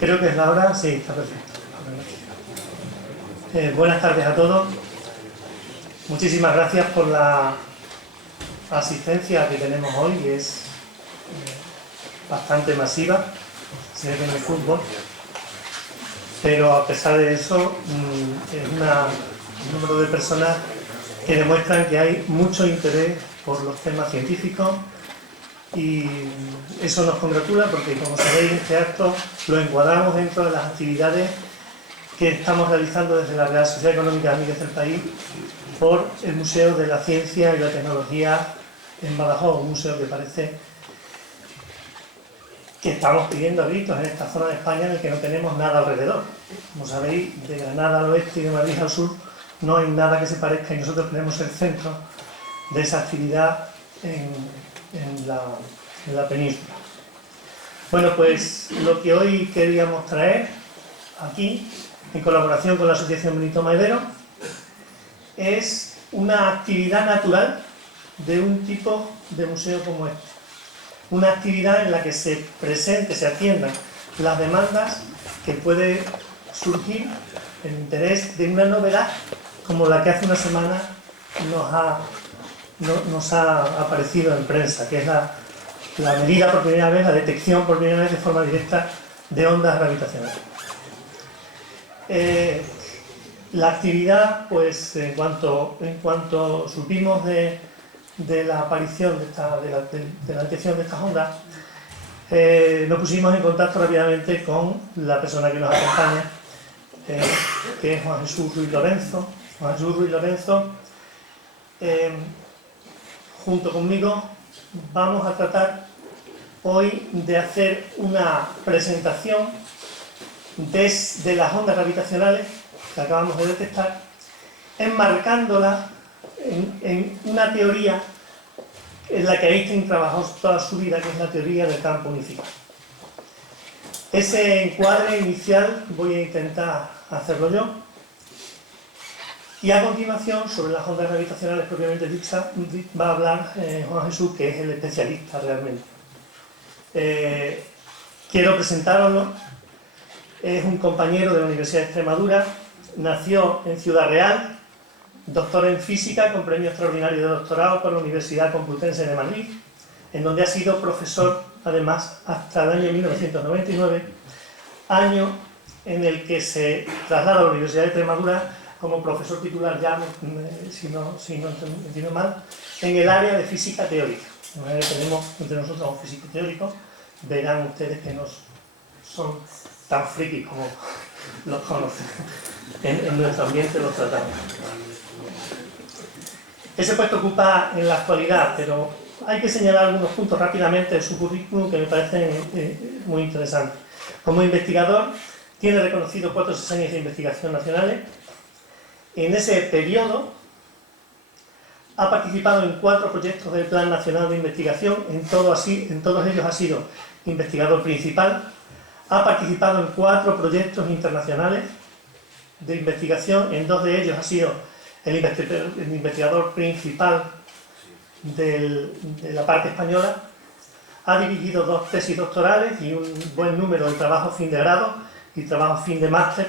Creo que es la hora, sí, está perfecto. Buenas tardes a todos. Muchísimas gracias por la asistencia que tenemos hoy, que es bastante masiva, se ve que no hay fútbol, pero a pesar de eso es un número de personas que demuestran que hay mucho interés por los temas científicos y eso nos congratula porque, como sabéis, este acto lo encuadramos dentro de las actividades que estamos realizando desde la Real Sociedad Económica de Amigues del País por el Museo de la Ciencia y la Tecnología en Badajoz, un museo que parece que estamos pidiendo a gritos en esta zona de España en el que no tenemos nada alrededor. Como sabéis, de Granada al oeste y de Madrid al sur no hay nada que se parezca y nosotros tenemos el centro de esa actividad en la península. Bueno, pues lo que hoy queríamos traer aquí, en colaboración con la Asociación Benito Maedero, es una actividad natural de un tipo de museo como este. Una actividad en la que se presente, se atiendan las demandas que puede surgir el interés de una novedad como la que hace una semana nos ha aparecido en prensa, que es la medida por primera vez, la detección por primera vez de forma directa de ondas gravitacionales. La actividad, pues en cuanto supimos de la aparición de la detección de estas ondas, nos pusimos en contacto rápidamente con la persona que nos acompaña, que es Juan Jesús Ruiz Lorenzo. Juan Jesús Ruiz Lorenzo, junto conmigo, vamos a tratar hoy de hacer una presentación de las ondas gravitacionales que acabamos de detectar, enmarcándola en una teoría en la que Einstein trabajó toda su vida, que es la teoría del campo unificado. Ese encuadre inicial voy a intentar hacerlo yo, y a continuación, sobre las ondas gravitacionales propiamente dichas, va a hablar Juan Jesús, que es el especialista realmente. Quiero presentároslo. Es un compañero de la Universidad de Extremadura, nació en Ciudad Real, doctor en física con premio extraordinario de doctorado por la Universidad Complutense de Madrid, en donde ha sido profesor, además, hasta el año 1999, año en el que se traslada a la Universidad de Extremadura como profesor titular ya, si no entiendo mal, en el área de física teórica. De manera que tenemos entre nosotros a un físico teórico, verán ustedes que no son tan frikis como los conocen. En nuestro ambiente los tratamos. Ese puesto ocupa en la actualidad, pero hay que señalar algunos puntos rápidamente de su currículum que me parecen muy interesantes. Como investigador, tiene reconocido 4 años de investigación nacionales. En ese periodo ha participado en 4 proyectos del Plan Nacional de Investigación, en todos ellos ha sido investigador principal. Ha participado en 4 proyectos internacionales de investigación, en 2 de ellos ha sido el investigador principal de la parte española. Ha dirigido 2 tesis doctorales y un buen número de trabajos fin de grado y trabajos fin de máster.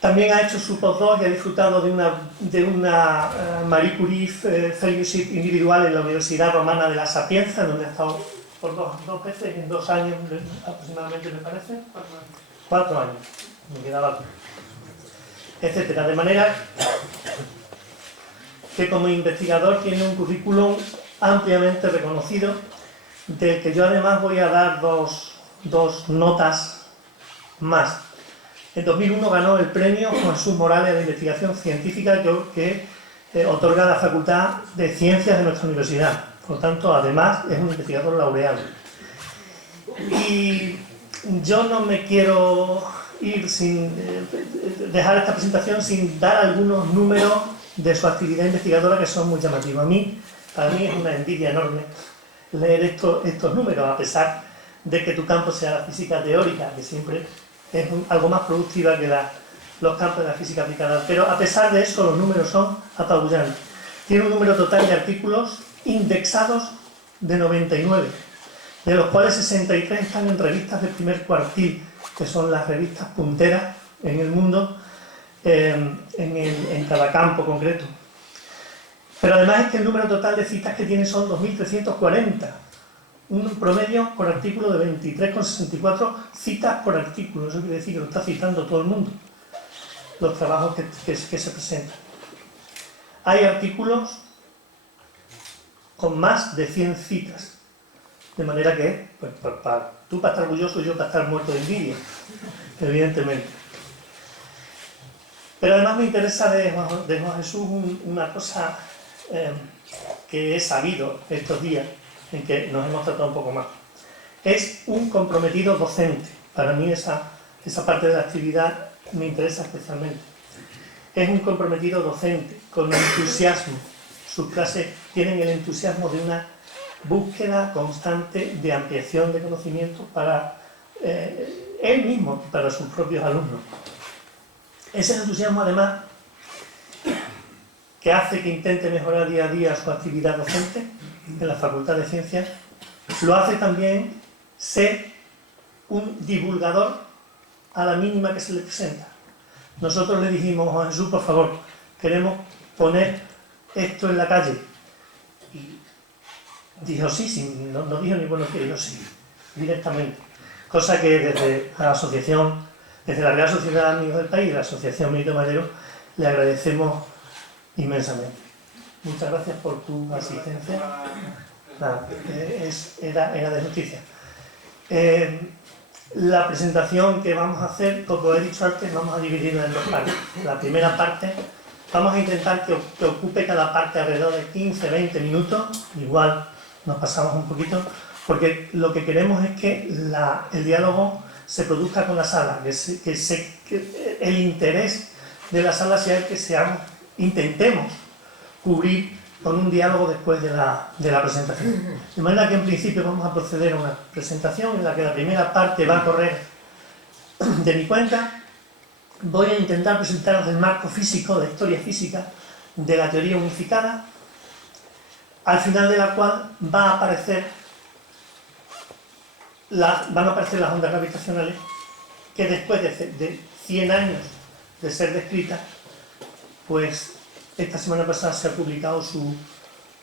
También ha hecho su postdoc y ha disfrutado de una Marie Curie Fellowship individual en la Universidad Romana de la Sapienza, donde ha estado por dos veces en 2 años aproximadamente, me parece. 4 años, me quedaba, etcétera. De manera que como investigador tiene un currículum ampliamente reconocido, del que yo además voy a dar dos notas más. En 2001 ganó el premio Juan Jesús Morales de Investigación Científica que otorga la Facultad de Ciencias de nuestra universidad. Por lo tanto, además, es un investigador laureado. Y yo no me quiero ir sin dejar esta presentación sin dar algunos números de su actividad investigadora que son muy llamativos. Para mí es una envidia enorme leer estos números, a pesar de que tu campo sea la física teórica, que siempre es algo más productiva que los campos de la física aplicada. Pero a pesar de eso, los números son apabullantes. Tiene un número total de artículos indexados de 99. de los cuales 63 están en revistas de primer cuartil, que son las revistas punteras en el mundo, en cada campo concreto. Pero además es que el número total de citas que tiene son 2.340, un promedio por artículo de 23,64 citas por artículo. Eso quiere decir que lo está citando todo el mundo, los trabajos que se presentan. Hay artículos con más de 100 citas, de manera que pues, tú para estar orgulloso y yo para estar muerto de envidia, evidentemente. Pero además me interesa de Juan Jesús una cosa que he sabido estos días, en que nos hemos tratado un poco más. Es un comprometido docente. Para mí esa parte de la actividad me interesa especialmente. Es un comprometido docente, con entusiasmo. Sus clases tienen el entusiasmo de una búsqueda constante de ampliación de conocimiento para él mismo y para sus propios alumnos. Ese entusiasmo, además, que hace que intente mejorar día a día su actividad docente en la Facultad de Ciencias, lo hace también ser un divulgador a la mínima que se le presenta. Nosotros le dijimos a Jesús, por favor, queremos poner esto en la calle. Y dijo sí, no dijo ni buenos días, dijo sí, directamente. Cosa que desde la asociación, desde la Real Sociedad de Amigos del País y la Asociación Benito Madero, le agradecemos inmensamente. Muchas gracias por tu asistencia. Nada, era de justicia. La presentación que vamos a hacer, como he dicho antes, vamos a dividirla en dos partes. La primera parte, vamos a intentar que ocupe cada parte alrededor de 15-20 minutos, igual nos pasamos un poquito, porque lo que queremos es que el diálogo se produzca con la sala, que el interés de la sala sea el que intentemos cubrir con un diálogo después de la presentación. De manera que en principio vamos a proceder a una presentación en la que la primera parte va a correr de mi cuenta. Voy a intentar presentaros el marco físico, la historia física de la teoría unificada, al final de la cual van a aparecer las ondas gravitacionales que después de 100 años de ser descritas, pues esta semana pasada se ha publicado su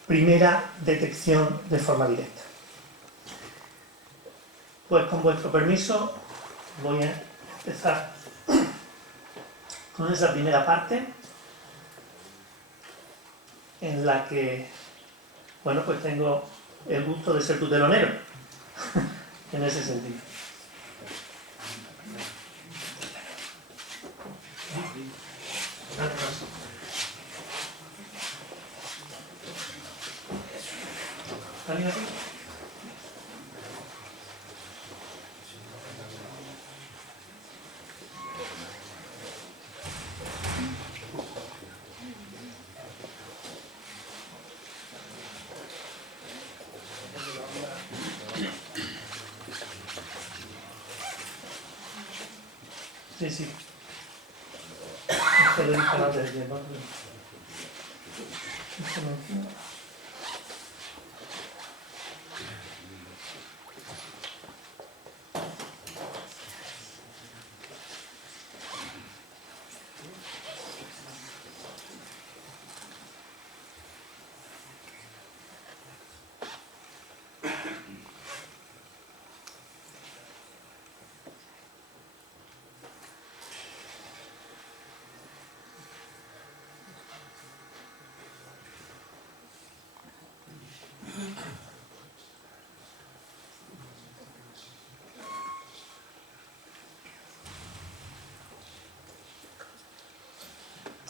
primera detección de forma directa. Pues con vuestro permiso voy a empezar con esa primera parte en la que, bueno, pues tengo el gusto de ser tu telonero en ese sentido. ¿Alguien aquí? Sí. Esto lo he dicho antes de tiempo.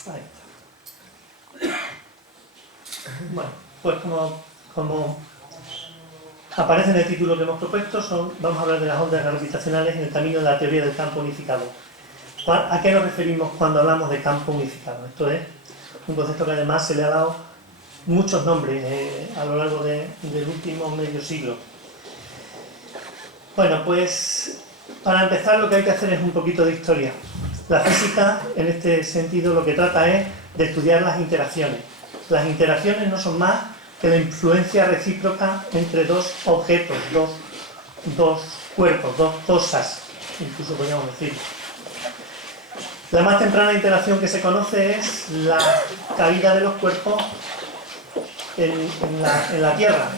Ahí está. Bueno, pues como aparece en el título que hemos propuesto, vamos a hablar de las ondas gravitacionales en el camino de la teoría del campo unificado. ¿A qué nos referimos cuando hablamos de campo unificado? Esto es un concepto que además se le ha dado muchos nombres a lo largo del último medio siglo. Bueno, pues para empezar lo que hay que hacer es un poquito de historia. La física, en este sentido, lo que trata es de estudiar las interacciones. Las interacciones no son más que la influencia recíproca entre dos objetos, dos dos cuerpos, dos cosas, incluso podríamos decir. La más temprana interacción que se conoce es la caída de los cuerpos en la Tierra.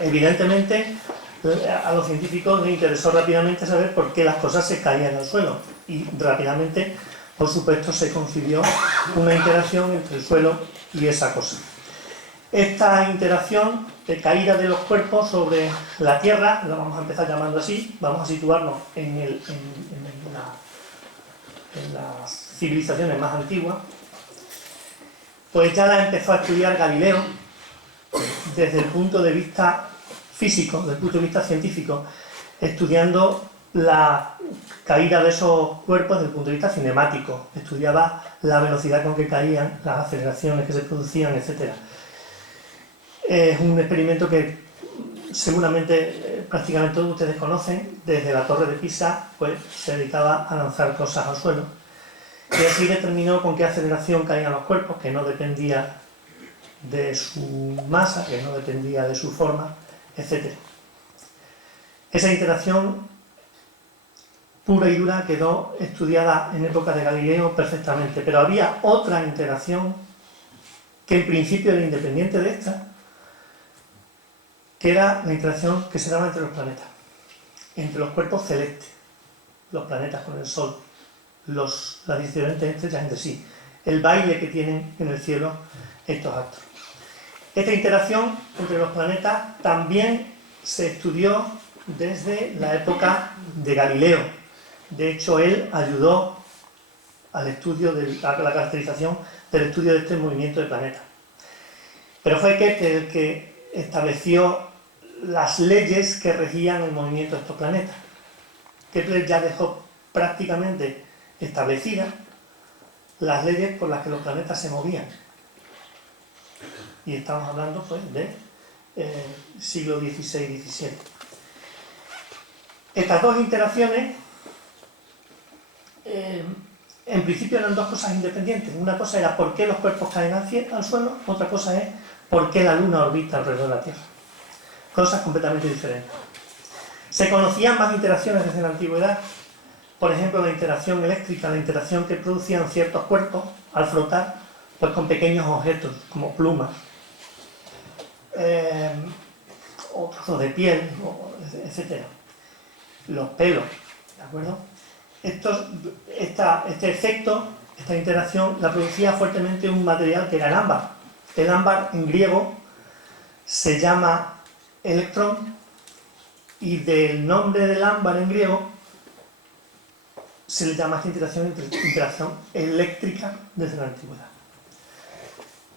Evidentemente, a los científicos les interesó rápidamente saber por qué las cosas se caían al suelo. Y rápidamente, por supuesto, se concibió una interacción entre el suelo y esa cosa. Esta interacción de caída de los cuerpos sobre la Tierra, la vamos a empezar llamando así, vamos a situarnos en las civilizaciones más antiguas, pues ya la empezó a estudiar Galileo desde el punto de vista físico, desde el punto de vista científico, estudiando la caída de esos cuerpos desde el punto de vista cinemático, estudiaba la velocidad con que caían, las aceleraciones que se producían, etc. Es un experimento que seguramente prácticamente todos ustedes conocen. Desde la Torre de Pisa pues se dedicaba a lanzar cosas al suelo y así determinó con qué aceleración caían los cuerpos, que no dependía de su masa, que no dependía de su forma, etc. Esa interacción pura y dura quedó estudiada en época de Galileo perfectamente, pero había otra interacción que en principio era independiente de esta, que era la interacción que se daba entre los planetas, entre los cuerpos celestes, los planetas con el Sol, las diferentes estrellas entre sí, el baile que tienen en el cielo estos astros. Esta interacción entre los planetas también se estudió desde la época de Galileo. De hecho, él ayudó al estudio de la caracterización del estudio de este movimiento de planetas. Pero fue Kepler el que estableció las leyes que regían el movimiento de estos planetas. Kepler ya dejó prácticamente establecidas las leyes por las que los planetas se movían. Y estamos hablando pues de siglo XVI-XVII. Estas dos interacciones en principio eran dos cosas independientes. Una cosa era por qué los cuerpos caen al suelo, otra cosa es por qué la Luna orbita alrededor de la Tierra. Cosas completamente diferentes. Se conocían más interacciones desde la antigüedad. Por ejemplo, la interacción eléctrica, la interacción que producían ciertos cuerpos al flotar, pues con pequeños objetos como plumas, o trozos de piel, etc. Los pelos, ¿de acuerdo? Este efecto, esta interacción, la producía fuertemente un material que era el ámbar. El ámbar en griego se llama electrón y del nombre del ámbar en griego se le llama esta interacción eléctrica desde la antigüedad.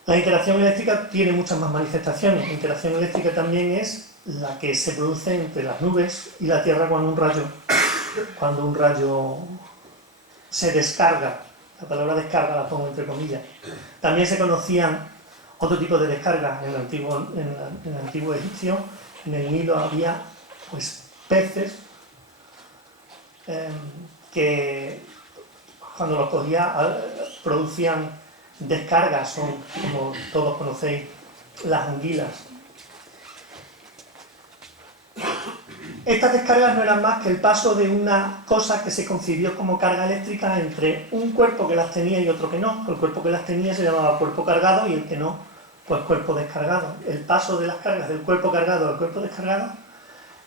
La interacción eléctrica tiene muchas más manifestaciones. La interacción eléctrica también es la que se produce entre las nubes y la Tierra cuando un rayo se descarga. La palabra descarga la pongo entre comillas. También se conocían otro tipo de descargas en el antiguo egipcio. En el Nilo había pues peces que cuando los cogía producían descargas, son, como todos conocéis, las anguilas. Estas descargas no eran más que el paso de una cosa que se concibió como carga eléctrica entre un cuerpo que las tenía y otro que no. El cuerpo que las tenía se llamaba cuerpo cargado y el que no, pues cuerpo descargado. El paso de las cargas del cuerpo cargado al cuerpo descargado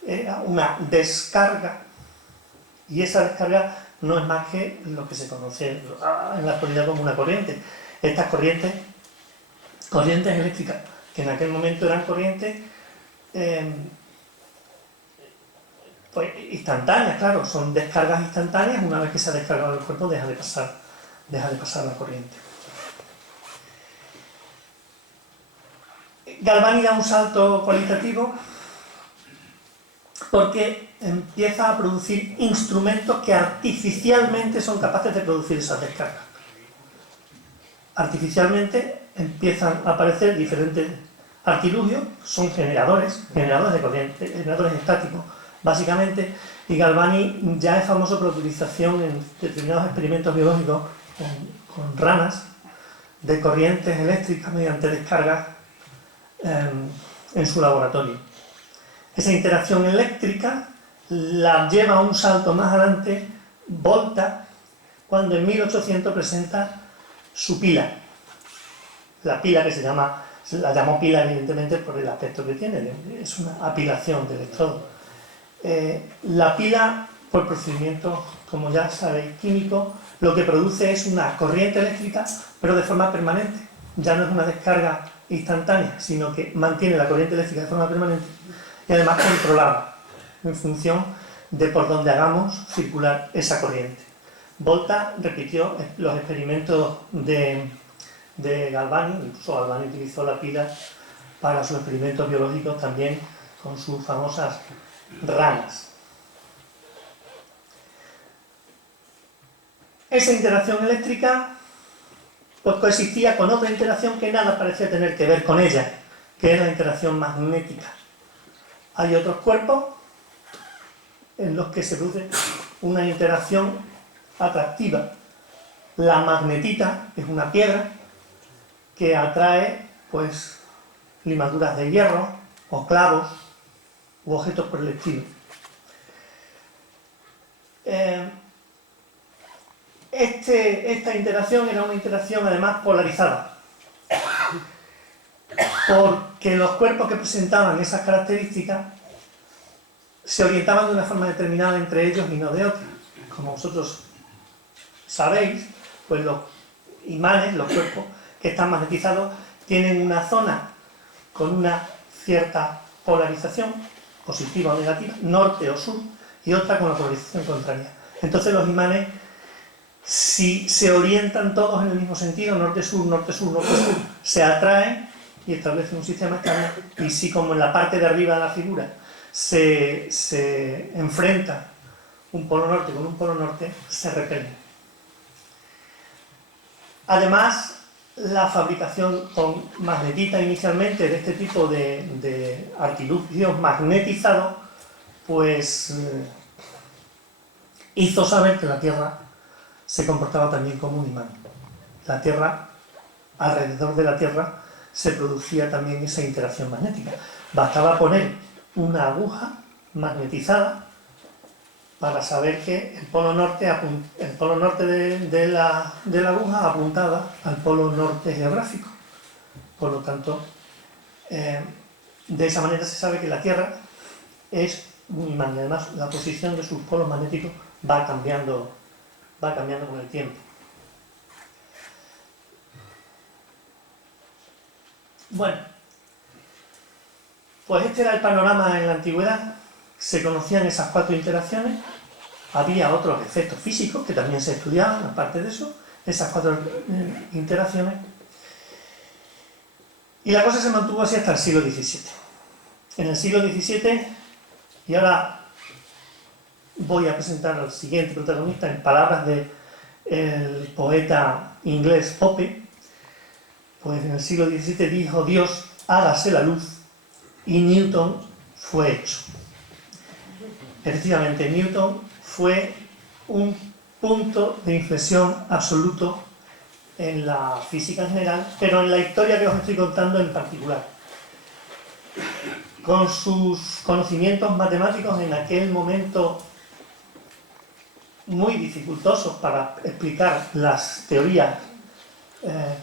era una descarga, y esa descarga no es más que lo que se conoce en la actualidad como una corriente. Estas corrientes eléctricas, que en aquel momento eran corrientes pues instantáneas, claro, son descargas instantáneas. Una vez que se ha descargado el cuerpo deja de pasar la corriente. Galvani da un salto cualitativo porque empieza a producir instrumentos que artificialmente son capaces de producir esas descargas. Artificialmente empiezan a aparecer diferentes artilugios, son generadores de corriente, generadores estáticos, básicamente, y Galvani ya es famoso por la utilización en determinados experimentos biológicos con ranas de corrientes eléctricas mediante descargas en su laboratorio. Esa interacción eléctrica la lleva a un salto más adelante Volta, cuando en 1800 presenta su pila. La pila que la llamó pila evidentemente por el aspecto que tiene, es una apilación de electrodos. La pila, por procedimiento, como ya sabéis, químico, lo que produce es una corriente eléctrica, pero de forma permanente. Ya no es una descarga instantánea, sino que mantiene la corriente eléctrica de forma permanente y además controlada en función de por donde hagamos circular esa corriente. Volta repitió los experimentos de Galvani, incluso Galvani utilizó la pila para sus experimentos biológicos también con sus famosas ranas. Esa interacción eléctrica pues coexistía con otra interacción que nada parecía tener que ver con ella, que es la interacción magnética. Hay otros cuerpos en los que se produce una interacción atractiva. La magnetita es una piedra que atrae pues limaduras de hierro o clavos u objetos por el estilo. Esta interacción era una interacción además polarizada, porque los cuerpos que presentaban esas características se orientaban de una forma determinada entre ellos y no de otra. Como vosotros sabéis, pues los imanes, los cuerpos que están magnetizados, tienen una zona con una cierta polarización, positiva o negativa, norte o sur, y otra con la polarización contraria. Entonces los imanes, si se orientan todos en el mismo sentido, norte-sur, norte-sur, norte-sur, se atraen y establecen un sistema estable, y si como en la parte de arriba de la figura se enfrenta un polo norte con un polo norte, se repelen. Además, la fabricación con magnetita inicialmente de este tipo de artilugios magnetizados, pues hizo saber que la Tierra se comportaba también como un imán. La Tierra, alrededor de la Tierra, se producía también esa interacción magnética. Bastaba poner una aguja magnetizada para saber que el polo norte de la aguja apuntaba al polo norte geográfico. Por lo tanto, de esa manera se sabe que la Tierra es un imán y además la posición de sus polos magnéticos va cambiando con el tiempo. Bueno, pues este era el panorama en la antigüedad. Se conocían esas 4 interacciones. Había otros efectos físicos que también se estudiaban, aparte de eso, esas 4 interacciones. Y la cosa se mantuvo así hasta el siglo XVII. En el siglo XVII, y ahora voy a presentar al siguiente protagonista en palabras del poeta inglés Pope, pues en el siglo XVII dijo: Dios, hágase la luz, y Newton fue hecho. Efectivamente, Newton fue un punto de inflexión absoluto en la física en general, pero en la historia que os estoy contando en particular. Con sus conocimientos matemáticos en aquel momento muy dificultosos para explicar las teorías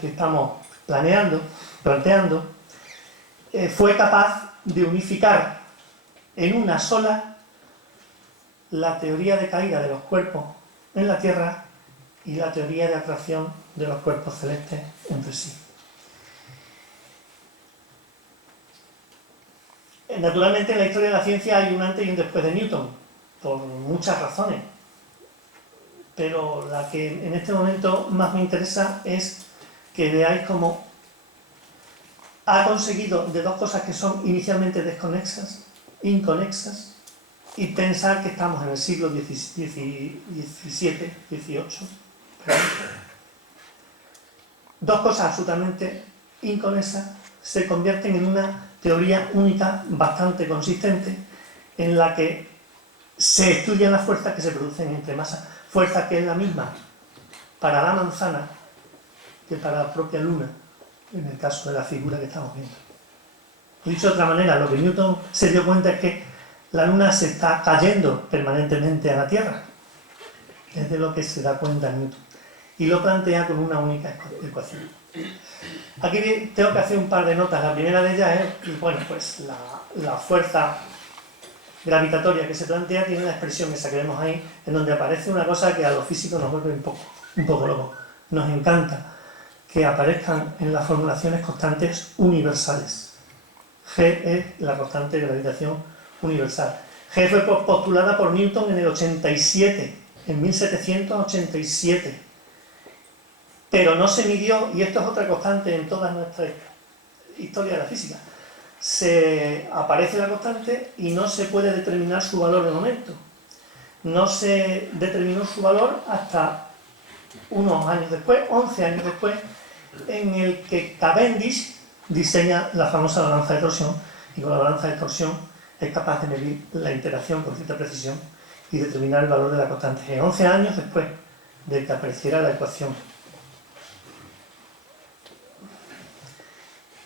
que estamos planteando, fue capaz de unificar en una sola la teoría de caída de los cuerpos en la Tierra y la teoría de atracción de los cuerpos celestes entre sí. Naturalmente, en la historia de la ciencia hay un antes y un después de Newton, por muchas razones, pero la que en este momento más me interesa es que veáis cómo ha conseguido de 2 cosas que son inicialmente inconexas, y pensar que estamos en el siglo XVII, XVIII, 2 cosas absolutamente inconexas se convierten en una teoría única, bastante consistente, en la que se estudian las fuerzas que se producen entre masas, fuerza que es la misma para la manzana que para la propia luna, en el caso de la figura que estamos viendo. Dicho de otra manera, lo que Newton se dio cuenta es que la Luna se está cayendo permanentemente a la Tierra. Es de lo que se da cuenta Newton. Y lo plantea con una única ecuación. Aquí tengo que hacer un par de notas. La primera de ellas es, bueno, pues la fuerza gravitatoria que se plantea tiene la expresión esa que vemos ahí, en donde aparece una cosa que a los físicos nos vuelve un poco locos. Nos encanta que aparezcan en las formulaciones constantes universales. G es la constante de gravitación universal. G fue postulada por Newton en el 87, en 1787. Pero no se midió, y esto es otra constante en toda nuestra historia de la física. Aparece la constante y no se puede determinar su valor de momento. No se determinó su valor hasta unos años después, 11 años después, en el que Cavendish diseña la famosa balanza de torsión, y con la balanza de torsión es capaz de medir la interacción con cierta precisión y determinar el valor de la constante. 11 años después de que apareciera la ecuación.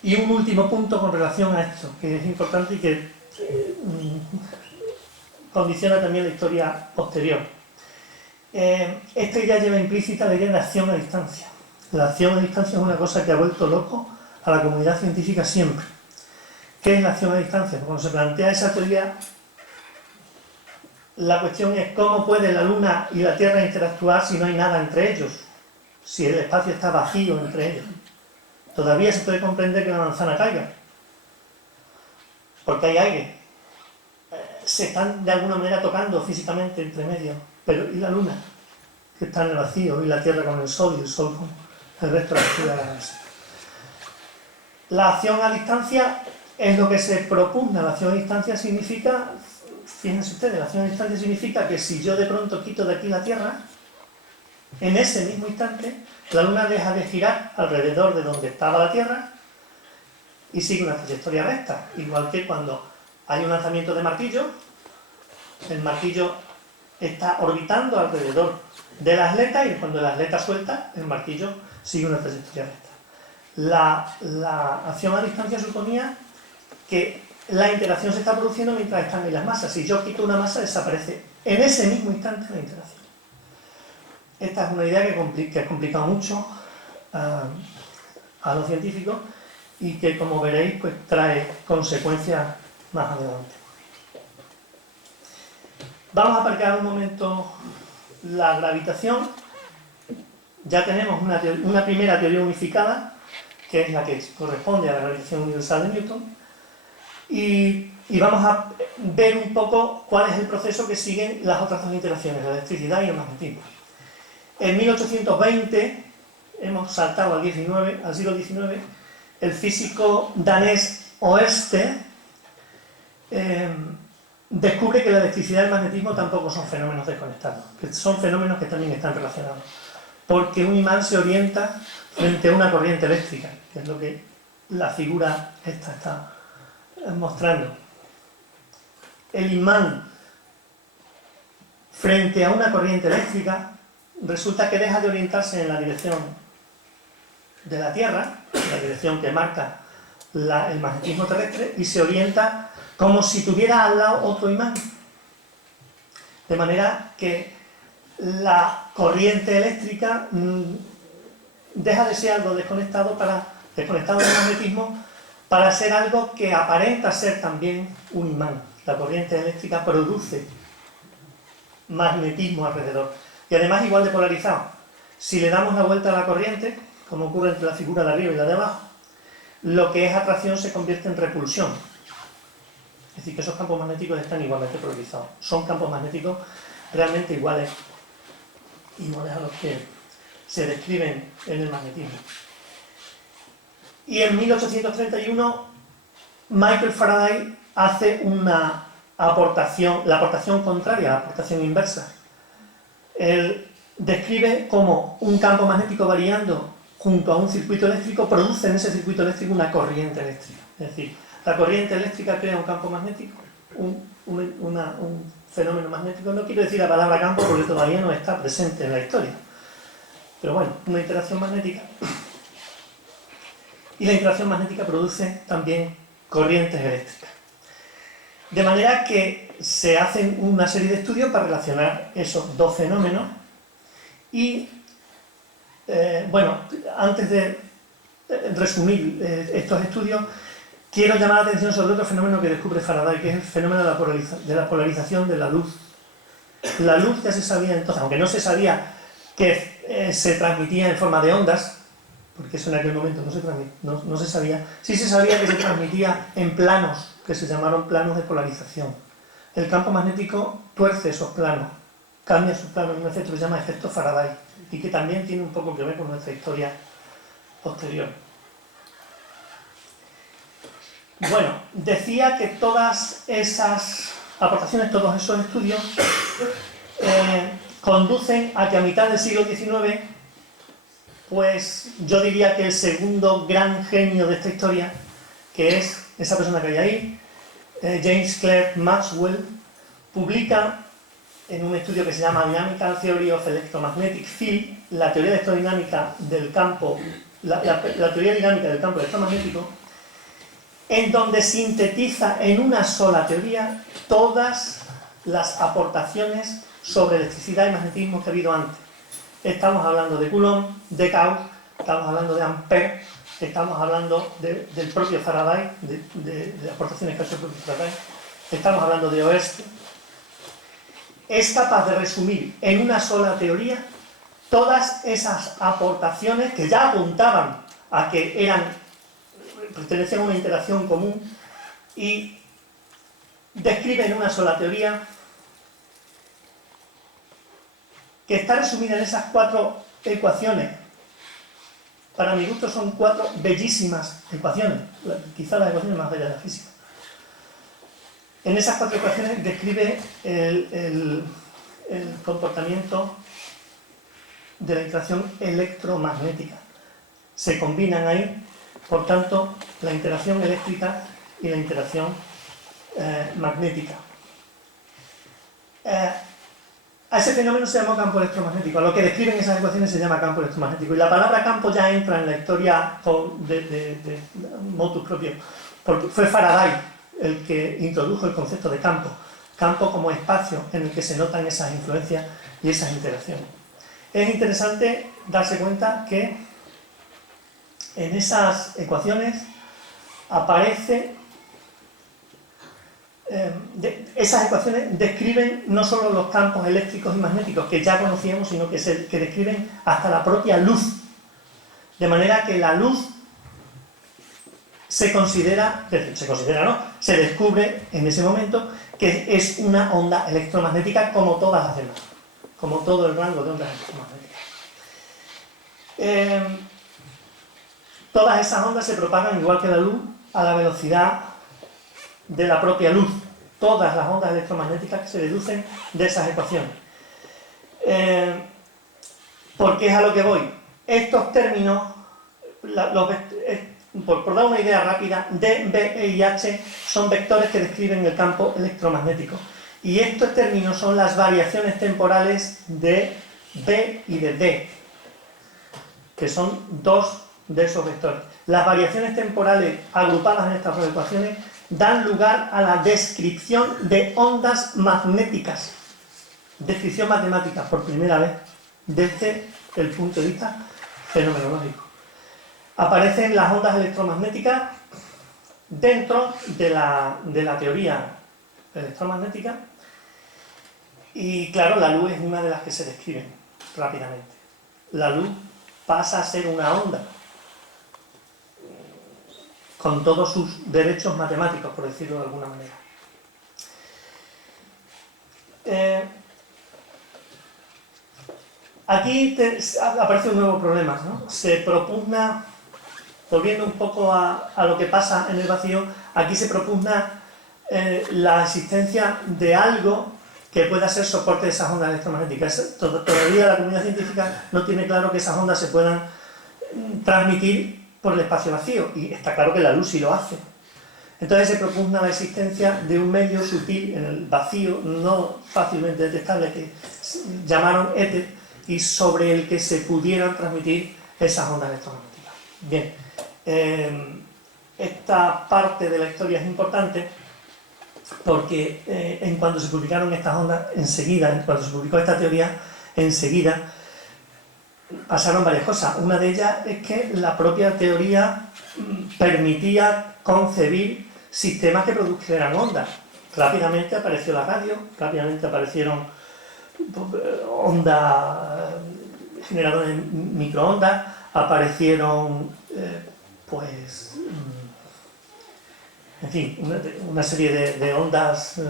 Y un último punto con relación a esto, que es importante y que condiciona también la historia posterior. Este ya lleva implícita la idea de acción a distancia. La acción a distancia es una cosa que ha vuelto loco a la comunidad científica siempre. ¿Qué es la acción a distancia? Cuando se plantea esa teoría, la cuestión es cómo puede la Luna y la Tierra interactuar si no hay nada entre ellos, si el espacio está vacío entre ellos. Todavía se puede comprender que una manzana caiga, porque hay aire. Se están de alguna manera tocando físicamente entre medio, pero ¿y la Luna? Que está en el vacío, y la Tierra con el Sol, y el Sol con el resto de la actividad de la galaxia. La acción a distancia es lo que se propugna. La acción a distancia significa, fíjense ustedes, la acción a distancia significa que si yo de pronto quito de aquí la Tierra, en ese mismo instante, la Luna deja de girar alrededor de donde estaba la Tierra y sigue una trayectoria recta. Igual que cuando hay un lanzamiento de martillo, el martillo está orbitando alrededor de la atleta y cuando la atleta suelta, el martillo sigue una trayectoria recta. La acción a distancia suponía que la interacción se está produciendo mientras están ahí las masas. Si yo quito una masa, desaparece en ese mismo instante la interacción. Esta es una idea que ha complicado mucho a los científicos y que, como veréis, pues trae consecuencias más adelante. Vamos a aparcar un momento la gravitación. Ya tenemos una primera teoría unificada, que es la que corresponde a la gravitación universal de Newton, y vamos a ver un poco cuál es el proceso que siguen las otras dos interacciones, la electricidad y el magnetismo. En 1820, hemos saltado al siglo XIX, el físico danés Oersted descubre que la electricidad y el magnetismo tampoco son fenómenos desconectados, que son fenómenos que también están relacionados, porque un imán se orienta frente a una corriente eléctrica, que es lo que la figura esta está mostrando. El imán frente a una corriente eléctrica resulta que deja de orientarse en la dirección de la Tierra, la dirección que marca el magnetismo terrestre, y se orienta como si tuviera al lado otro imán. De manera que la corriente eléctrica deja de ser algo desconectado del magnetismo para ser algo que aparenta ser también un imán. La corriente eléctrica produce magnetismo alrededor. Y además igual de polarizado. Si le damos la vuelta a la corriente, como ocurre entre la figura de arriba y la de abajo, lo que es atracción se convierte en repulsión. Es decir, que esos campos magnéticos están igualmente polarizados. Son campos magnéticos realmente iguales a los que se describen en el magnetismo. Y en 1831 Michael Faraday hace la aportación contraria, la aportación inversa. Él describe cómo un campo magnético variando junto a un circuito eléctrico produce en ese circuito eléctrico una corriente eléctrica. Es decir, la corriente eléctrica crea un campo magnético, un fenómeno magnético. No quiero decir la palabra campo porque todavía no está presente en la historia. Pero bueno, una interacción magnética. Y la interacción magnética produce también corrientes eléctricas. De manera que se hacen una serie de estudios para relacionar esos dos fenómenos y, bueno, antes de resumir estos estudios, quiero llamar la atención sobre otro fenómeno que descubre Faraday, que es el fenómeno de la polarización de la luz. La luz ya se sabía entonces, aunque no se sabía que se transmitía en forma de ondas, porque eso en aquel momento no se sabía, sí se sabía que se transmitía en planos, que se llamaron planos de polarización. El campo magnético tuerce esos planos, cambia esos planos en un efecto que se llama efecto Faraday, y que también tiene un poco que ver con nuestra historia posterior. Bueno, decía que todas esas aportaciones, todos esos estudios conducen a que a mitad del siglo XIX, pues yo diría que el segundo gran genio de esta historia, que es esa persona que hay ahí, James Clerk Maxwell, publica en un estudio que se llama Dynamical Theory of Electromagnetic Field, la teoría electrodinámica del campo, la teoría dinámica del campo electromagnético, en donde sintetiza en una sola teoría todas las aportaciones sobre electricidad y magnetismo que ha habido antes. Estamos hablando de Coulomb, de Gauss, estamos hablando de Ampère, estamos hablando del propio Faraday, de aportaciones que ha hecho el propio Faraday, estamos hablando de Oersted. Es capaz de resumir en una sola teoría todas esas aportaciones que ya apuntaban a que pertenecían a una interacción común, y describe en una sola teoría que está resumida en esas 4 ecuaciones. Para mi gusto son 4 bellísimas ecuaciones, quizás las ecuaciones más bellas de la física. En esas 4 ecuaciones describe el comportamiento de la interacción electromagnética. Se combinan ahí, por tanto, la interacción eléctrica y la interacción magnética. A ese fenómeno se llama campo electromagnético. A lo que describen esas ecuaciones se llama campo electromagnético. Y la palabra campo ya entra en la historia de motus propio, porque fue Faraday el que introdujo el concepto de campo. Campo como espacio en el que se notan esas influencias y esas interacciones. Es interesante darse cuenta que en esas ecuaciones aparece... esas ecuaciones describen no solo los campos eléctricos y magnéticos que ya conocíamos, sino que describen hasta la propia luz. De manera que la luz se descubre en ese momento que es una onda electromagnética como todas las demás, como todo el rango de ondas electromagnéticas. Todas esas ondas se propagan igual que la luz a la velocidad de la propia luz. Todas las ondas electromagnéticas se deducen de esas ecuaciones. ¿Por qué es a lo que voy? Estos términos, por dar una idea rápida, D, B, E y H son vectores que describen el campo electromagnético. Y estos términos son las variaciones temporales de B y de D, que son 2 de esos vectores. Las variaciones temporales agrupadas en estas dos ecuaciones dan lugar a la descripción de ondas magnéticas. Descripción matemática, por primera vez, desde el punto de vista fenomenológico. Aparecen las ondas electromagnéticas dentro de la teoría electromagnética, y claro, la luz es una de las que se describen rápidamente. La luz pasa a ser una onda, con todos sus derechos matemáticos, por decirlo de alguna manera. Aquí aparece un nuevo problema, ¿no? Se propugna, volviendo un poco a lo que pasa en el vacío, aquí se propugna la existencia de algo que pueda ser soporte de esas ondas electromagnéticas. Todavía la comunidad científica no tiene claro que esas ondas se puedan transmitir por el espacio vacío, y está claro que la luz sí lo hace. Entonces se propugna la existencia de un medio sutil en el vacío, no fácilmente detectable, que llamaron éter, y sobre el que se pudieran transmitir esas ondas electromagnéticas. Bien, esta parte de la historia es importante porque en cuanto se publicaron estas ondas, enseguida, en cuanto se publicó esta teoría, enseguida pasaron varias cosas. Una de ellas es que la propia teoría permitía concebir sistemas que produjeran ondas. Rápidamente apareció la radio, rápidamente aparecieron ondas, generadores de microondas, aparecieron pues en fin, una serie de ondas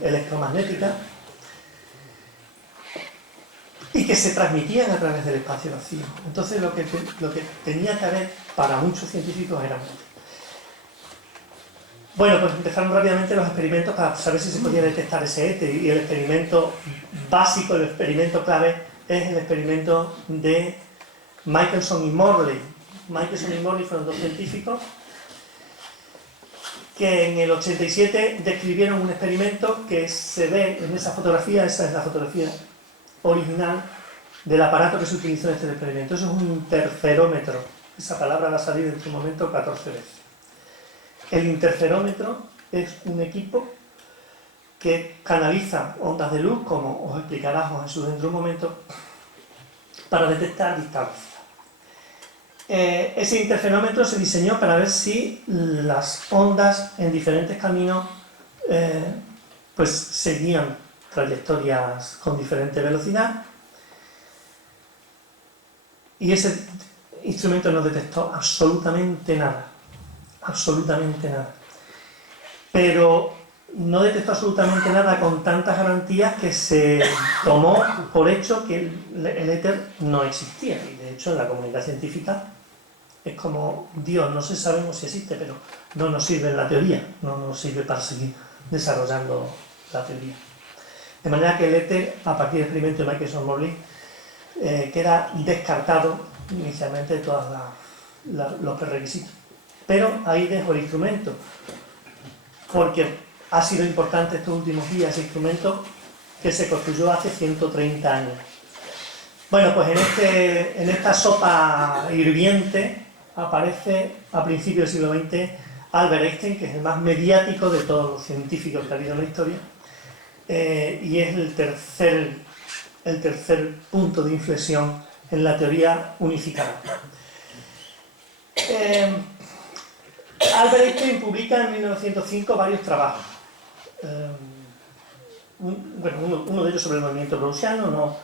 electromagnéticas y que se transmitían a través del espacio vacío. Entonces lo que tenía que haber para muchos científicos era múltiple. Bueno, pues empezaron rápidamente los experimentos para saber si se podía detectar ese éter, y el experimento básico, el experimento clave, es el experimento de Michelson y Morley. Michelson y Morley fueron dos científicos que en el 87 describieron un experimento que se ve en esa fotografía. Esa es la fotografía original del aparato que se utilizó en este experimento. Eso es un interferómetro. Esa palabra va a salir en su momento 14 veces. El interferómetro es un equipo que canaliza ondas de luz, como os explicará Juan Jesús dentro de un momento, para detectar distancias. Ese interferómetro se diseñó para ver si las ondas en diferentes caminos pues seguían trayectorias con diferente velocidad, y ese instrumento no detectó absolutamente nada, pero no detectó absolutamente nada con tantas garantías que se tomó por hecho que el éter no existía. Y de hecho en la comunidad científica es como Dios, no sabemos si existe, pero no nos sirve en la teoría, no nos sirve para seguir desarrollando la teoría. De manera que el éter, a partir del experimento de Michelson-Morley, queda descartado inicialmente de todos los prerequisitos. Pero ahí dejo el instrumento, porque ha sido importante estos últimos días ese instrumento que se construyó hace 130 años. Bueno, pues en esta sopa hirviente aparece a principios del siglo XX Albert Einstein, que es el más mediático de todos los científicos que ha habido en la historia, y es el tercer punto de inflexión en la teoría unificada. Albert Einstein publica en 1905 varios trabajos. Uno de ellos sobre el movimiento gaussiano, no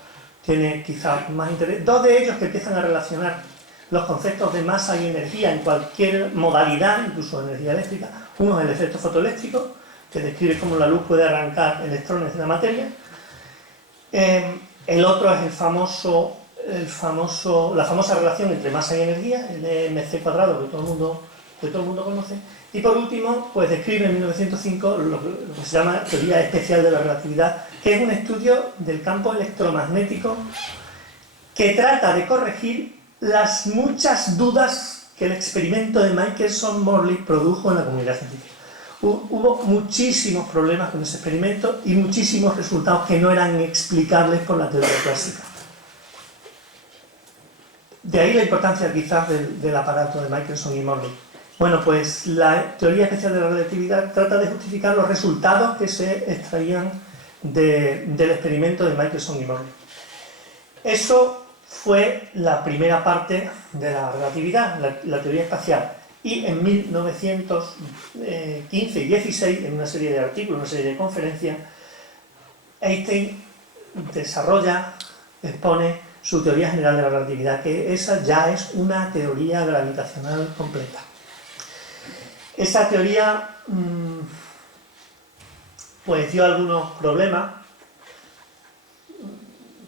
tiene quizá más interés. Dos de ellos que empiezan a relacionar los conceptos de masa y energía en cualquier modalidad, incluso energía eléctrica. Uno es el efecto fotoeléctrico, que describe cómo la luz puede arrancar electrones de la materia. El otro es la famosa relación entre masa y energía, el mc cuadrado, que todo el mundo conoce. Y por último, pues describe en 1905 lo que se llama teoría especial de la relatividad, que es un estudio del campo electromagnético que trata de corregir las muchas dudas que el experimento de Michelson-Morley produjo en la comunidad científica. Hubo muchísimos problemas con ese experimento y muchísimos resultados que no eran explicables por la teoría clásica. De ahí la importancia quizás del aparato de Michelson y Morley. Bueno, pues la teoría especial de la relatividad trata de justificar los resultados que se extraían del experimento de Michelson y Morley. Eso fue la primera parte de la relatividad, la teoría espacial. Y en 1915 y 16, en una serie de artículos, una serie de conferencias, Einstein desarrolla, expone su teoría general de la relatividad, que esa ya es una teoría gravitacional completa. Esa teoría pues dio algunos problemas.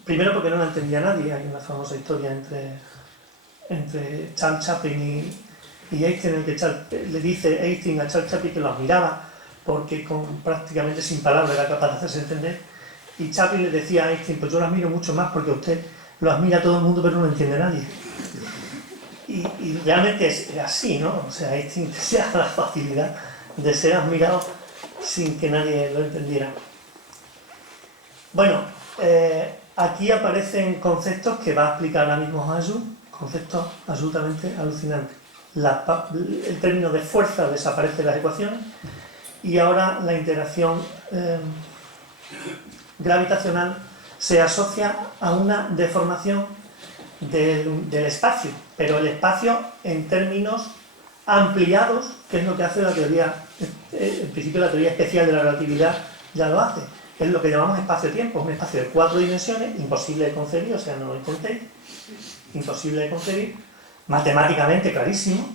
Primero porque no la entendía nadie. Hay una famosa historia entre Charles Chaplin y Einstein, en el que le dice Einstein a Charles Chaplin que lo admiraba porque prácticamente sin palabras era capaz de hacerse entender, y Chaplin le decía a Einstein: pues yo lo admiro mucho más porque usted lo admira a todo el mundo pero no lo entiende nadie. Y realmente es así, ¿no? O sea, Einstein tenía la facilidad de ser admirado sin que nadie lo entendiera. Bueno, aquí aparecen conceptos que va a explicar ahora mismo Jesús, conceptos absolutamente alucinantes. el término de fuerza desaparece de las ecuaciones y ahora la interacción gravitacional se asocia a una deformación del espacio, pero el espacio en términos ampliados, que es lo que hace la teoría, en principio la teoría especial de la relatividad ya lo hace, es lo que llamamos espacio-tiempo, un espacio de 4 dimensiones, imposible de concebir, o sea, no lo intentéis, imposible de concebir, matemáticamente clarísimo,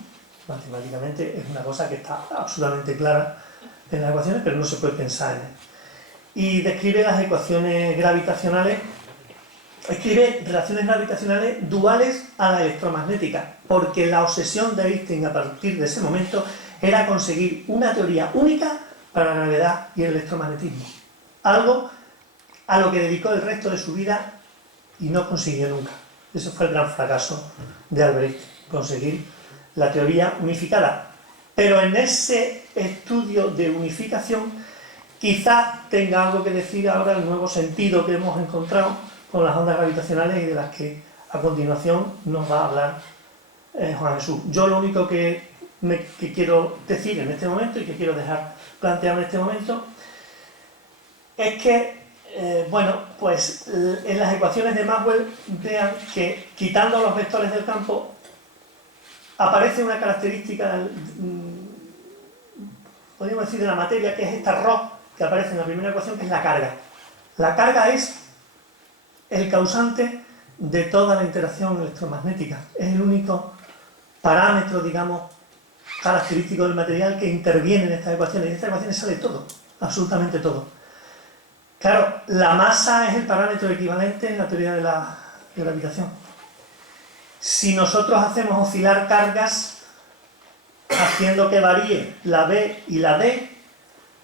matemáticamente es una cosa que está absolutamente clara en las ecuaciones, pero no se puede pensar en él. Y describe las ecuaciones gravitacionales, escribe relaciones gravitacionales duales a la electromagnética, porque la obsesión de Einstein a partir de ese momento era conseguir una teoría única para la gravedad y el electromagnetismo. Algo a lo que dedicó el resto de su vida y no consiguió nunca. Ese fue el gran fracaso de Albert Einstein, conseguir la teoría unificada. Pero en ese estudio de unificación quizá tenga algo que decir ahora el nuevo sentido que hemos encontrado con las ondas gravitacionales y de las que a continuación nos va a hablar Juan Jesús. Yo lo único que quiero decir en este momento y que quiero dejar planteado en este momento es que, bueno, pues en las ecuaciones de Maxwell vean que quitando los vectores del campo aparece una característica, podríamos decir, de la materia, que es esta ρ que aparece en la primera ecuación, que es la carga. La carga es el causante de toda la interacción electromagnética. Es el único parámetro, digamos, característico del material que interviene en estas ecuaciones. Y en estas ecuaciones sale todo, absolutamente todo. Claro, la masa es el parámetro equivalente en la teoría de la gravitación. Si nosotros hacemos oscilar cargas haciendo que varíe la B y la D,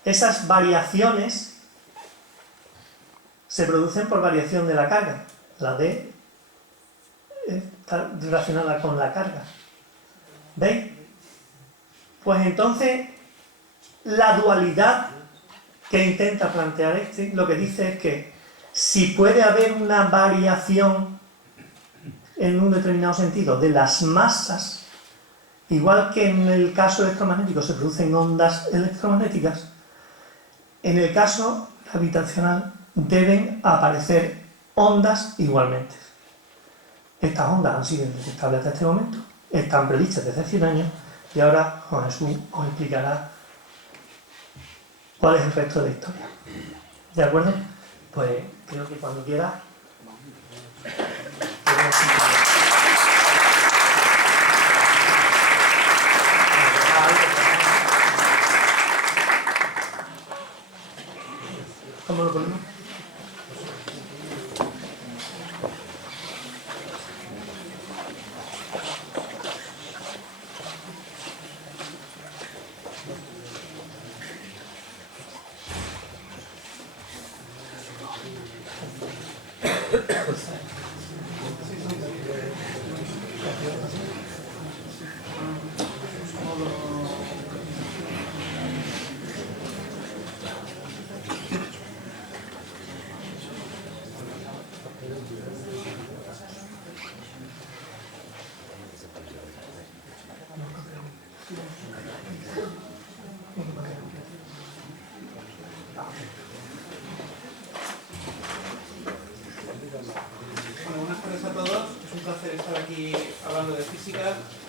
esas variaciones se producen por variación de la carga. La D está relacionada con la carga. ¿Veis? Pues entonces, la dualidad que intenta plantear lo que dice es que si puede haber una variación en un determinado sentido de las masas, igual que en el caso electromagnético se producen ondas electromagnéticas, en el caso gravitacional deben aparecer ondas igualmente. Estas ondas han sido detectables hasta este momento, están previstas desde 100 años y ahora Juan Jesús os explicará cuál es el resto de la historia. ¿De acuerdo? Pues creo que cuando quiera. ¿Cómo lo ponemos? Buenas tardes a todos, es un placer estar aquí hablando de física.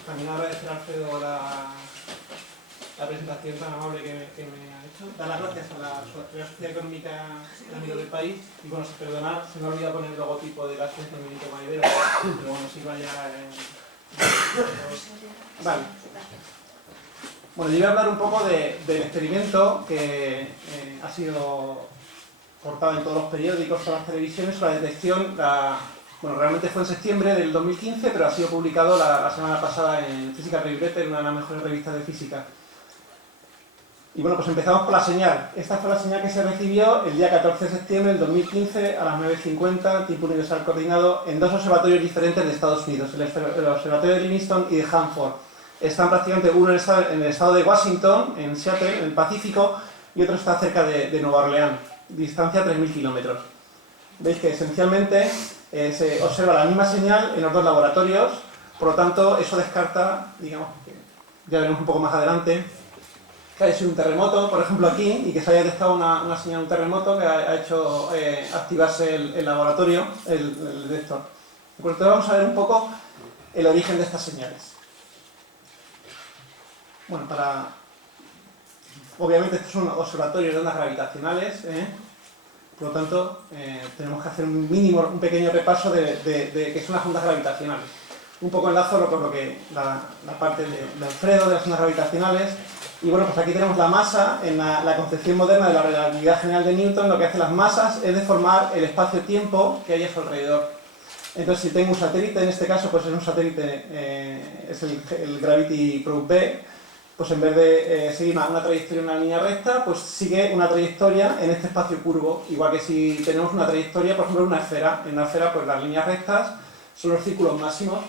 También agradecer a Alfredo la presentación tan amable que me ha hecho. Dar las gracias a la Sociedad Económica de Amigos del País. Y bueno, perdonad, se me ha olvidado poner el logotipo de la Asociación Benito Maidero, pero bueno, si vaya Vale. Bueno, yo voy a hablar un poco del experimento que ha sido portado en todos los periódicos, todas las televisiones, sobre la detección, bueno, realmente fue en septiembre del 2015, pero ha sido publicado la semana pasada en Physical Review Letter, una de las mejores revistas de física. Y bueno, pues empezamos por la señal. Esta fue la señal que se recibió el día 14 de septiembre del 2015 a las 9:50, tiempo universal coordinado, en dos observatorios diferentes de Estados Unidos, el observatorio de Livingston y de Hanford. Están prácticamente uno en el estado de Washington, en Seattle, en el Pacífico, y otro está cerca de Nueva Orleans, distancia 3.000 kilómetros. Veis que esencialmente se observa la misma señal en los dos laboratorios, Por lo tanto, eso descarta, digamos, que ya veremos un poco más adelante, que haya sido un terremoto, por ejemplo aquí, y que se haya detectado una señal de un terremoto que ha hecho activarse el laboratorio, el detector. Por lo tanto, vamos a ver un poco el origen de estas señales. Bueno, obviamente estos son observatorios de ondas gravitacionales, por lo tanto, tenemos que hacer un pequeño repaso de qué son las ondas gravitacionales. Un poco enlazo con lo que la parte de Alfredo, de las ondas gravitacionales. Y bueno, pues aquí tenemos la masa. En la concepción moderna de la relatividad general de Newton, lo que hacen las masas es deformar el espacio-tiempo que hay a su alrededor. Entonces, si tengo un satélite, en este caso, pues es un satélite, es el Gravity Probe B, pues en vez de seguir una trayectoria en una línea recta, pues sigue una trayectoria en este espacio curvo, igual que si tenemos una trayectoria, por ejemplo, en una esfera. En una esfera, pues las líneas rectas son los círculos máximos,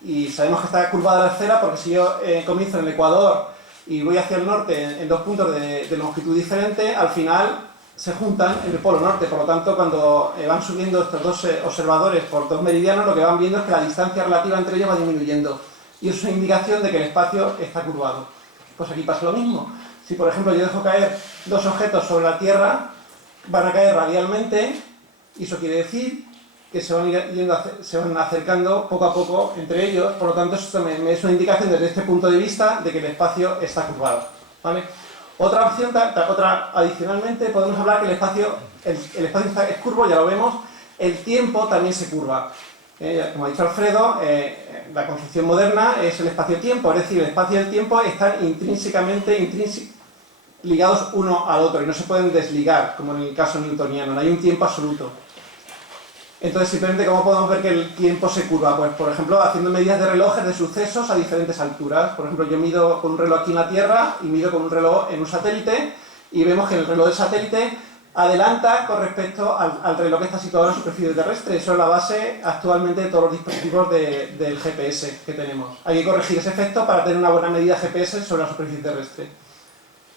y sabemos que está curvada la esfera porque si yo comienzo en el ecuador y voy hacia el norte en dos puntos de longitud diferente, al final se juntan en el polo norte. Por lo tanto, cuando van subiendo estos dos observadores por dos meridianos, lo que van viendo es que la distancia relativa entre ellos va disminuyendo. Y eso es una indicación de que el espacio está curvado. Pues aquí pasa lo mismo. Si, por ejemplo, yo dejo caer dos objetos sobre la Tierra, van a caer radialmente, y eso quiere decir que se van acercando poco a poco entre ellos. Por lo tanto, esto me es una indicación desde este punto de vista de que el espacio está curvado, ¿vale? Otra opción, adicionalmente, podemos hablar que el espacio es curvo, ya lo vemos. El tiempo también se curva. Como ha dicho Alfredo, la concepción moderna es el espacio-tiempo, es decir, el espacio y el tiempo están intrínsecamente ligados uno al otro y no se pueden desligar, como en el caso newtoniano, no hay un tiempo absoluto. Entonces, simplemente, ¿cómo podemos ver que el tiempo se curva? Pues, por ejemplo, haciendo medidas de relojes de sucesos a diferentes alturas. Por ejemplo, yo mido con un reloj aquí en la Tierra y mido con un reloj en un satélite, y vemos que el reloj del satélite adelanta con respecto al reloj que está situado en la superficie terrestre. Eso es la base actualmente de todos los dispositivos del GPS que tenemos. Hay que corregir ese efecto para tener una buena medida GPS sobre la superficie terrestre.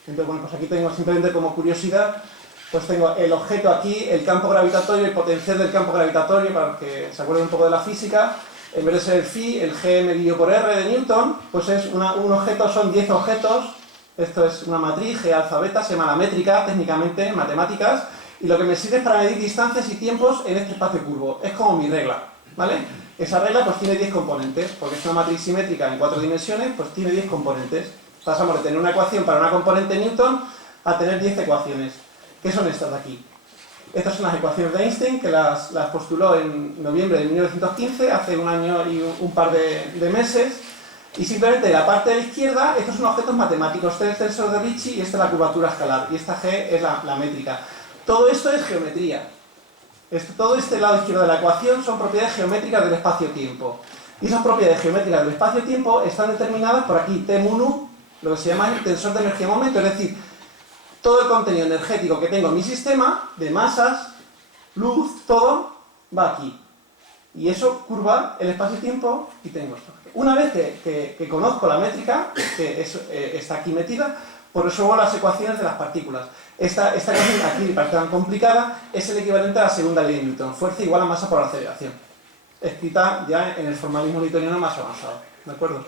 Entonces, bueno, pues aquí tengo simplemente como curiosidad, pues tengo el objeto aquí, el campo gravitatorio, el potencial del campo gravitatorio, para que se acuerden un poco de la física. En vez de ser el phi, el g medido por r de Newton, pues es un objeto, son 10 objetos. Esto es una matriz, G alfa beta, se llama la métrica, técnicamente, en matemáticas, y lo que me sirve es para medir distancias y tiempos en este espacio curvo. Es como mi regla, ¿vale? Esa regla pues tiene 10 componentes, porque es una matriz simétrica en 4 dimensiones, pues tiene 10 componentes. Pasamos de tener una ecuación para una componente Newton a tener 10 ecuaciones. ¿Qué son estas de aquí? Estas son las ecuaciones de Einstein, que las postuló en noviembre de 1915, hace un año y un par de meses. Y simplemente la parte de la izquierda, estos son objetos matemáticos. Este es el tensor de Ricci y esta es la curvatura escalar. Y esta G es la métrica. Todo esto es geometría. Todo este lado izquierdo de la ecuación son propiedades geométricas del espacio-tiempo. Y esas propiedades geométricas del espacio-tiempo están determinadas por aquí, T mu nu, lo que se llama el tensor de energía-momento, es decir, todo el contenido energético que tengo en mi sistema, de masas, luz, todo, va aquí. Y eso curva el espacio-tiempo y tengo esto. Una vez que conozco la métrica, que está aquí metida, pues resuelvo las ecuaciones de las partículas. Esta ecuación aquí, parece tan complicada, es el equivalente a la segunda ley de Newton, fuerza igual a masa por aceleración. Escrita ya en el formalismo newtoniano más avanzado. ¿De acuerdo?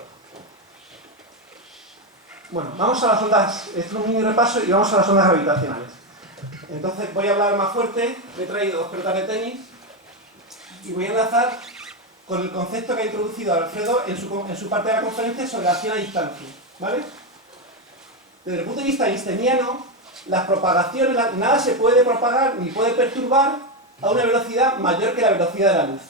Bueno, vamos a las ondas, esto es un mini repaso y vamos a las ondas gravitacionales. Entonces voy a hablar más fuerte, me he traído dos pelotas de tenis y voy a enlazar con el concepto que ha introducido Alfredo en su parte de la conferencia sobre la acción a distancia, ¿vale? Desde el punto de vista einsteiniano, las propagaciones, nada se puede propagar ni puede perturbar a una velocidad mayor que la velocidad de la luz.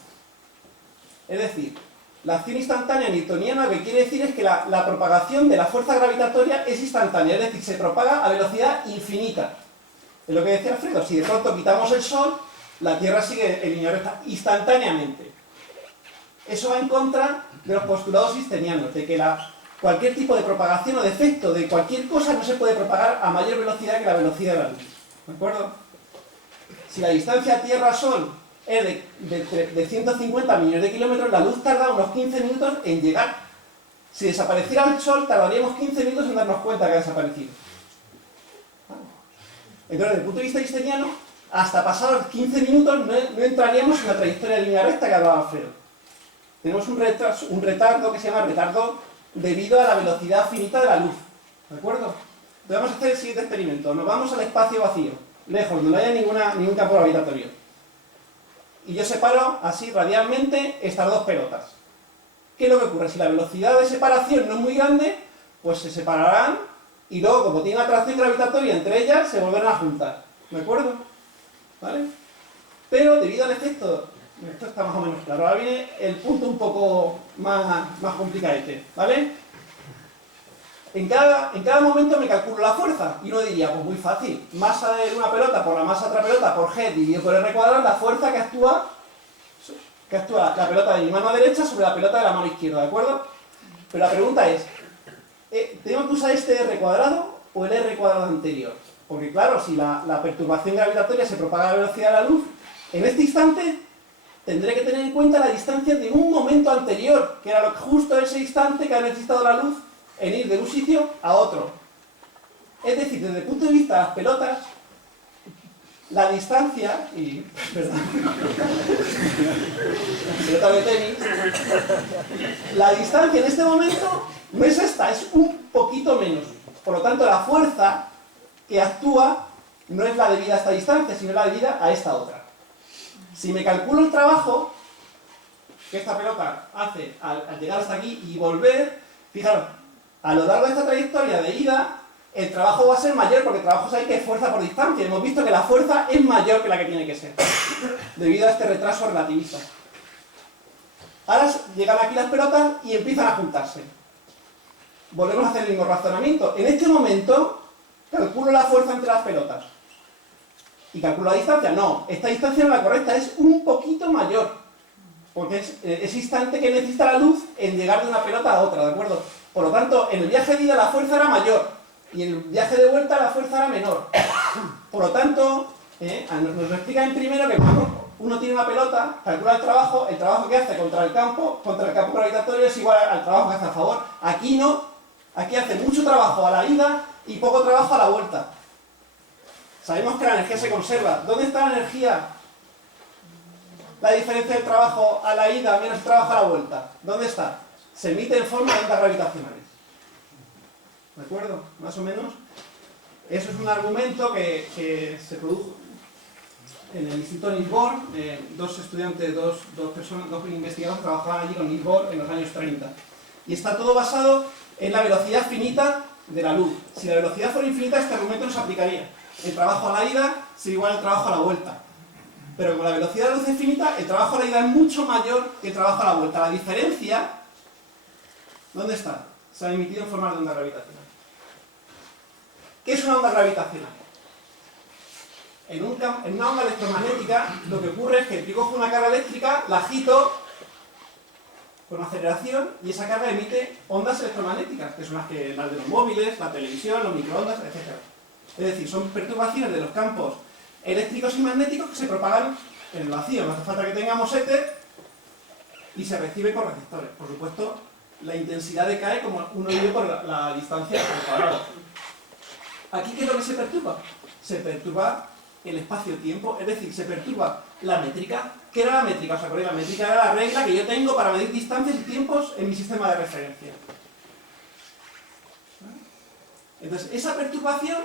Es decir, la acción instantánea newtoniana lo que quiere decir es que la propagación de la fuerza gravitatoria es instantánea, es decir, se propaga a velocidad infinita. Es lo que decía Alfredo, si de pronto quitamos el Sol, la Tierra sigue en línea recta instantáneamente. Eso va en contra de los postulados einsteinianos, de que cualquier tipo de propagación o de efecto de cualquier cosa no se puede propagar a mayor velocidad que la velocidad de la luz. ¿De acuerdo? Si la distancia Tierra-Sol es de 150 millones de kilómetros, la luz tarda unos 15 minutos en llegar. Si desapareciera el Sol, tardaríamos 15 minutos en darnos cuenta que ha desaparecido. Entonces, desde el punto de vista einsteiniano, hasta pasados 15 minutos no entraríamos en la trayectoria de línea recta que hablaba Alfredo. tenemos un retardo que se llama retardo debido a la velocidad finita de la luz. ¿De acuerdo? Entonces vamos a hacer el siguiente experimento. Nos vamos al espacio vacío, lejos, donde no haya ningún campo gravitatorio. Y yo separo así radialmente estas dos pelotas. ¿Qué es lo que ocurre? Si la velocidad de separación no es muy grande, pues se separarán y luego, como tienen atracción gravitatoria entre ellas, se volverán a juntar. ¿De acuerdo? ¿Vale? Pero debido al efecto, esto está más o menos claro. Ahora viene el punto un poco más complicadete, ¿vale? En cada momento me calculo la fuerza y uno diría, pues muy fácil, masa de una pelota por la masa de otra pelota por G dividido por R cuadrado, la fuerza que actúa la pelota de mi mano derecha sobre la pelota de la mano izquierda, ¿de acuerdo? Pero la pregunta es, ¿tengo que usar este R cuadrado o el R cuadrado anterior? Porque claro, si la perturbación gravitatoria se propaga a la velocidad de la luz, en este instante tendré que tener en cuenta la distancia de un momento anterior, que era justo ese instante que ha necesitado la luz en ir de un sitio a otro. Es decir, desde el punto de vista de las pelotas, la distancia, pelota de tenis, la distancia en este momento no es esta, es un poquito menos. Por lo tanto, la fuerza que actúa no es la debida a esta distancia, sino la debida a esta otra. Si me calculo el trabajo que esta pelota hace al llegar hasta aquí y volver, fijaros, a lo largo de esta trayectoria de ida, el trabajo va a ser mayor, porque el trabajo es ahí que es fuerza por distancia. Hemos visto que la fuerza es mayor que la que tiene que ser, debido a este retraso relativista. Ahora llegan aquí las pelotas y empiezan a juntarse. Volvemos a hacer el mismo razonamiento. En este momento, calculo la fuerza entre las pelotas. ¿Y calculo la distancia? No, esta distancia no es la correcta, es un poquito mayor. Porque es ese instante que necesita la luz en llegar de una pelota a otra, ¿de acuerdo? Por lo tanto, en el viaje de ida la fuerza era mayor, y en el viaje de vuelta la fuerza era menor. Por lo tanto, nos lo explican primero que cuando uno tiene una pelota, calcula el trabajo que hace contra el campo gravitatorio es igual al trabajo que hace a favor. Aquí no, aquí hace mucho trabajo a la ida y poco trabajo a la vuelta. Sabemos que la energía se conserva. ¿Dónde está la energía? La diferencia del trabajo a la ida menos el trabajo a la vuelta. ¿Dónde está? Se emite en forma de ondas gravitacionales. ¿De acuerdo? Más o menos. Eso es un argumento que se produjo en el Instituto Niels Bohr. Dos estudiantes, dos investigadores trabajaban allí con Niels Bohr en los años 30. Y está todo basado en la velocidad finita de la luz. Si la velocidad fuera infinita, este argumento no se aplicaría. El trabajo a la ida sería igual al trabajo a la vuelta. Pero como la velocidad de la luz es finita, el trabajo a la ida es mucho mayor que el trabajo a la vuelta. La diferencia, ¿dónde está? Se ha emitido en forma de onda gravitacional. ¿Qué es una onda gravitacional? En una onda electromagnética, lo que ocurre es que yo cojo una carga eléctrica, la agito con aceleración y esa carga emite ondas electromagnéticas, que son las de los móviles, la televisión, los microondas, etc. Es decir, son perturbaciones de los campos eléctricos y magnéticos que se propagan en el vacío. No hace falta que tengamos éter y se recibe con receptores. Por supuesto, la intensidad decae como uno vive por la distancia al cuadrado. Aquí, ¿qué es lo que se perturba? Se perturba el espacio-tiempo, es decir, se perturba la métrica. ¿Qué era la métrica? ¿Os acordáis? La métrica era la regla que yo tengo para medir distancias y tiempos en mi sistema de referencia. Entonces, esa perturbación,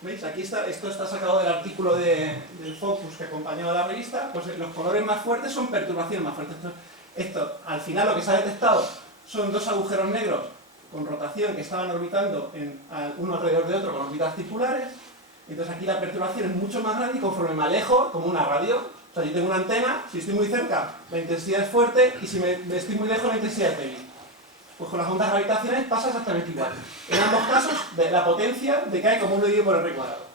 ¿veis? Aquí está, esto está sacado del artículo del Focus que acompañaba la revista, pues los colores más fuertes son perturbaciones más fuertes. Esto, al final lo que se ha detectado son dos agujeros negros con rotación que estaban orbitando uno alrededor de otro con órbitas circulares. Entonces aquí la perturbación es mucho más grande y conforme me alejo, como una radio, o sea, yo tengo una antena, si estoy muy cerca la intensidad es fuerte y si me estoy muy lejos la intensidad es débil. Pues con las ondas gravitacionales pasa exactamente igual. En ambos casos la potencia decae como 1 dividido por R cuadrado.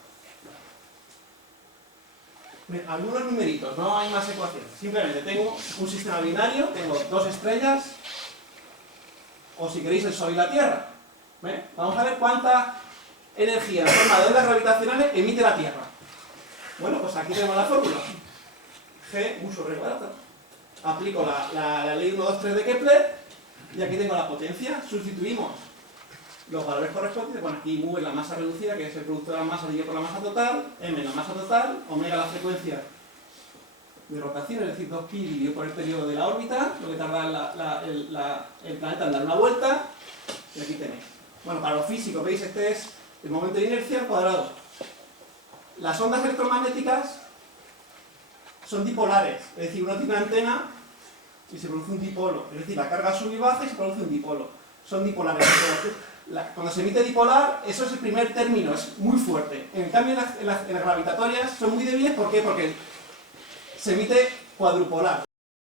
Algunos numeritos, no hay más ecuaciones. Simplemente tengo un sistema binario, tengo dos estrellas, o si queréis el Sol y la Tierra. Vamos a ver cuánta energía en forma de ondas gravitacionales emite la Tierra. Bueno, pues aquí tenemos la fórmula. G mu sobre R cuadrado. Aplico la ley 1, 2, 3 de Kepler y aquí tengo la potencia. Sustituimos los valores correspondientes. Bueno, aquí mu es la masa reducida, que es el producto de la masa dividido por la masa total, m la masa total, omega la frecuencia de rotación, es decir, 2pi dividido por el periodo de la órbita, lo que tarda el planeta en dar una vuelta, y aquí tenéis. Bueno, para los físicos, veis, este es el momento de inercia al cuadrado. Las ondas electromagnéticas son dipolares, es decir, uno tiene una antena y se produce un dipolo, es decir, la carga sube y baja y se produce un dipolo. Son dipolares. Cuando se emite dipolar, eso es el primer término, es muy fuerte. En cambio, en las gravitatorias son muy débiles, ¿por qué? Porque se emite cuadrupolar,